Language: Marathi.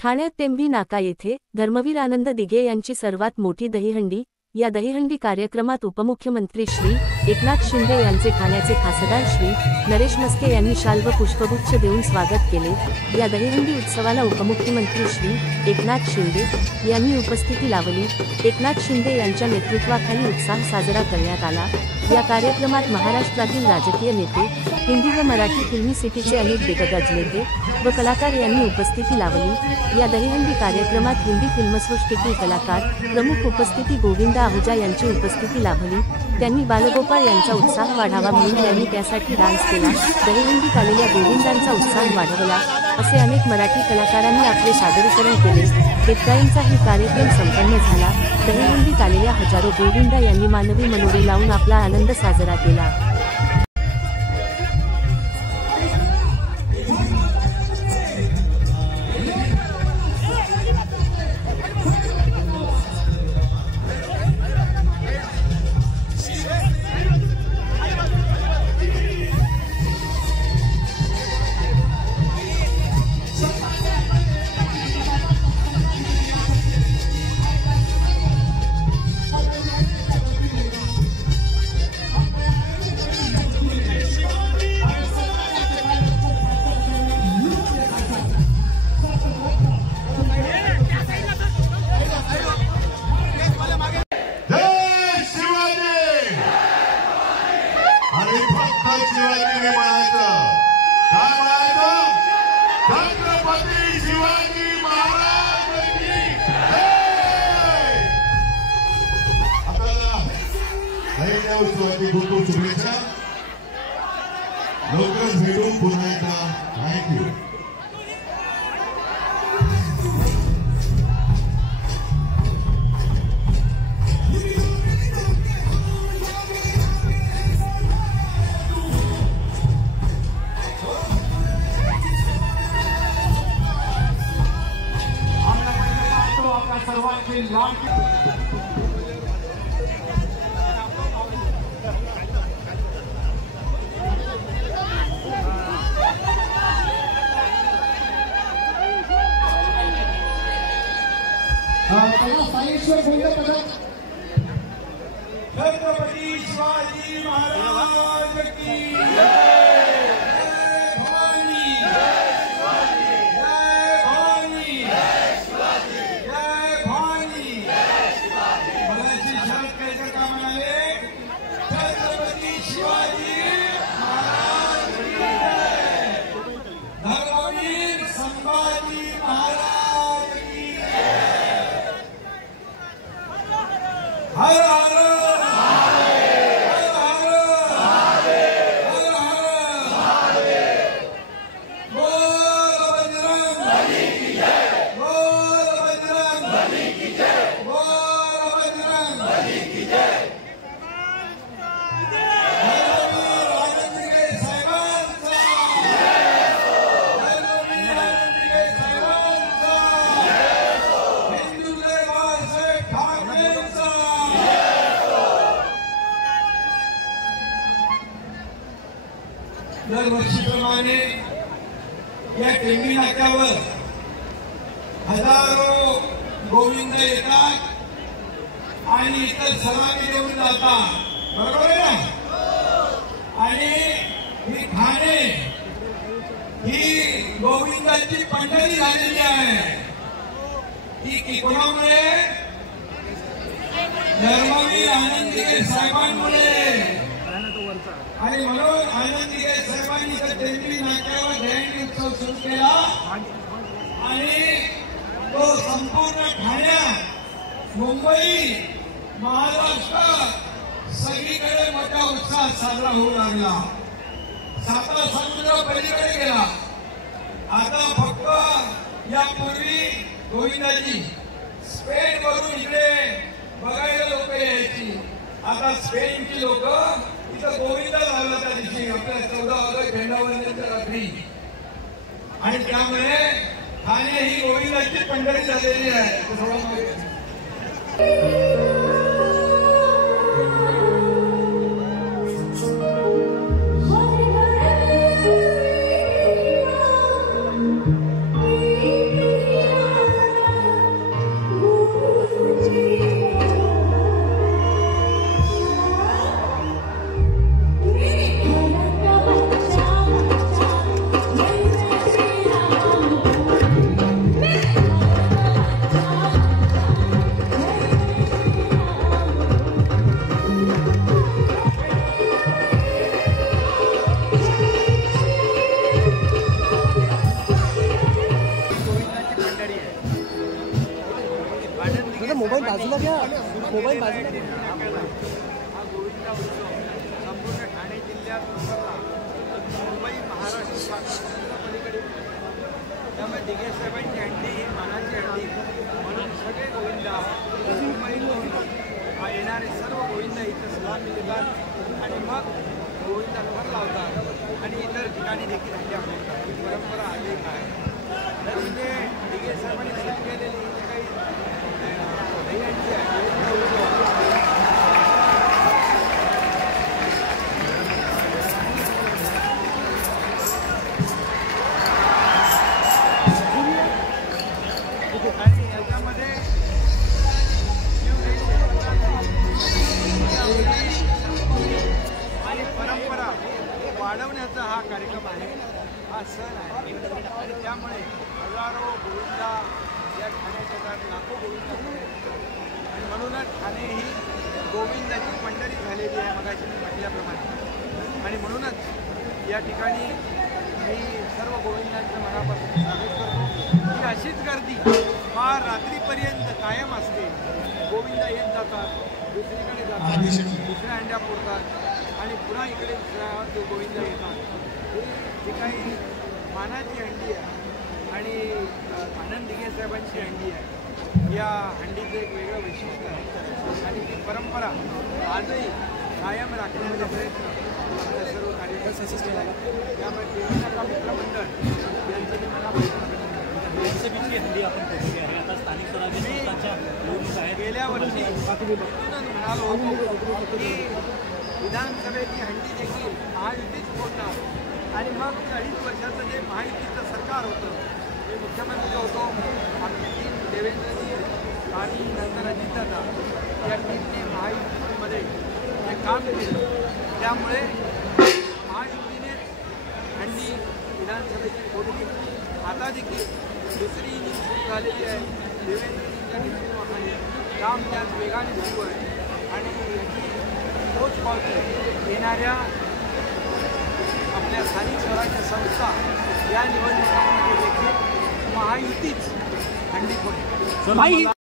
ठाण्यात टेंभी नाका येथे धर्मवीर आनंद दिघे यांची सर्वात मोठी दहीहंडी। या दहीहंडी कार्यक्रमात उपमुख्यमंत्री श्री एकनाथ शिंदे यांचे ठाण्याचे खासदार श्री नरेश मस्के यांनी शाल व पुष्पगुच्छ देऊन स्वागत केले। या दहीहंडी उत्सवाला उपमुख्यमंत्री श्री एकनाथ शिंदे यांनी उपस्थिती लावली। एकनाथ शिंदे यांच्या नेतृत्वाखाली उत्साह साजरा करण्यात आला। या कार्यक्रमात महाराष्ट्रातील राजकीय नेते, हिंदी व मराठी फिल्मी सिटीचे अनेक दिग्गज नेते व कलाकार यांनी उपस्थिती लावली। या दहीहंडी कार्यक्रमात हिंदी फिल्मसृष्टीतील कलाकार प्रमुख उपस्थिती गोविंदा आहुजा यांची उपस्थिती लाभली। त्यांनी बालगोपाळ यांचा उत्साह वाढावा म्हणून त्यांनी त्यासाठी डान्स केला। दहीहंडीत आलेल्या गोविंदांचा उत्साह वाढवला असे अनेक मराठी कलाकारांनी आपले सादरीकरण केले। शेतकऱ्यांचाही कार्यक्रम संपन्न झाला। दहीहंडीत आलेल्या हजारो गोविंदा यांनी मानवी मनोरे लावून आपला आनंद साजरा केला। छत्रपती शिवाजी महाराज की जय। आपल्याला दहीहंडी उत्सवाची खूप खूप शुभेच्छा। लवकरच भेटू पुन्हा एकदा। थँक्यू। सर्वांचे लाभ छत्रपती शिवाजी महाराज की दरवर्षीप्रमाणे या टेंभी नाक्यावर हजारो गोविंद येतात आणि इतर सलामी देऊन जातात, बरोबर आहे ना। आणि ही ठाणे ही गोविंदाची पंढरी झालेली आहे। ती कोणामुळे? धर्मवीर आनंद दिघे साहेबांमुळे। आणि म्हणून आनंद दिघे साहेबांनी तर टेंभी नाक्यावर दहीहंडी उत्सव सुरू केला आणि तो संपूर्ण ठाण्यात, मुंबई, महाराष्ट्र सगळीकडे मोठ्या उत्साहात साजरा होऊ लागला। साता समुद्र पलीकडे गेला। आता फक्त यापूर्वी गोविंदाजी स्पेन वरून इकडे बघायला लोक यायची, आता स्पेनची लोक इथं गोविंदा झाला त्या दिवशी आपल्या 14 ऑगस्ट झेंडावंदनाच्या रात्री। आणि त्यामुळे ठाणे ही गोविंदाची पंढरी झालेली आहे। केलेला आहे टेंबी नाक्याला हा गोविंदा उत्सव संपूर्ण ठाणे जिल्ह्यात पसरला, मुंबई महाराष्ट्र पलीकडे. त्यामुळे दिघे साहेबांची हंडी ही मानाची हंडी म्हणून सगळे गोविंदा मुंबईतून येणारे सर्व गोविंदा इथं सलामी देतात आणि मग गोविंदा घर लावतात आणि इतर ठिकाणी देखील हंड्या फोडतात. ही परंपरा अनेक आहे. तर इथे दिघे साहेबांनी सुरू केलेली इथे काही दहीहंडी आहे. आणि याच्यामध्ये आणि परंपरा वाढवण्याचा हा कार्यक्रम आहे, हा सण आहे. आणि त्यामुळे हजारो गोविंदा या ठाण्यात येतात, लाखो गोविंदा आणि म्हणूनच ठाणे ही गोविंदाची पंढरी झालेली आहे मगाशी मी म्हटल्याप्रमाणे. आणि म्हणूनच या ठिकाणी मी सर्व गोविंदांचं मनापासून स्वागत करतो. ही अशीच गर्दी फार रात्रीपर्यंत कायम असते. गोविंदा येत जातात, दुसरीकडे जातात, दुसऱ्या हंड्या फोडतात आणि पुन्हा इकडे दुसऱ्या गोविंदा येतात. ही जी काही मानाची हंडी आहे आणि आनंद दिघे साहेबांची हंडी आहे, या हंडीचं एक वेगळं वैशिष्ट्य आहे आणि ती परंपरा आजही कायम राखण्याचा प्रयत्न आपल्या सर्व कार्यकर्त्यांनी केला आहे. त्यामुळे टेंबी नाका मित्रमंडळ यांचं मी मनापासून एनसीबीची हंडी आपण फोडली आहे. आता स्थानिक स्वराज्य संस्थांच्या निवडणूक आहेत. गेल्या वर्षी म्हणालो होतो की विधानसभेची हंडी देखील महायुतीच फोडणार आणि मग 40 वर्षाचं जे महायुतीचं सरकार होतं, जे मुख्यमंत्री होतो आमची टीम देवेंद्रजी आणि नंतर अजितदादा या टीमने महायुतीमध्ये जे काम केलं त्यामुळे महायुतीनेच हंडी विधानसभेची फोडली. आता देखील दुसरी इनिंग सुरू झालेली आहे. देवेंद्रजींच्या नेतृत्वाखाली काम त्याच वेगाने सुरू आहे आणि याची तोच पावती येणाऱ्या आपल्या स्थानिक स्वराज्य संस्था या निवडणुकांमध्ये देखील महायुतीच हंडी फोडेल.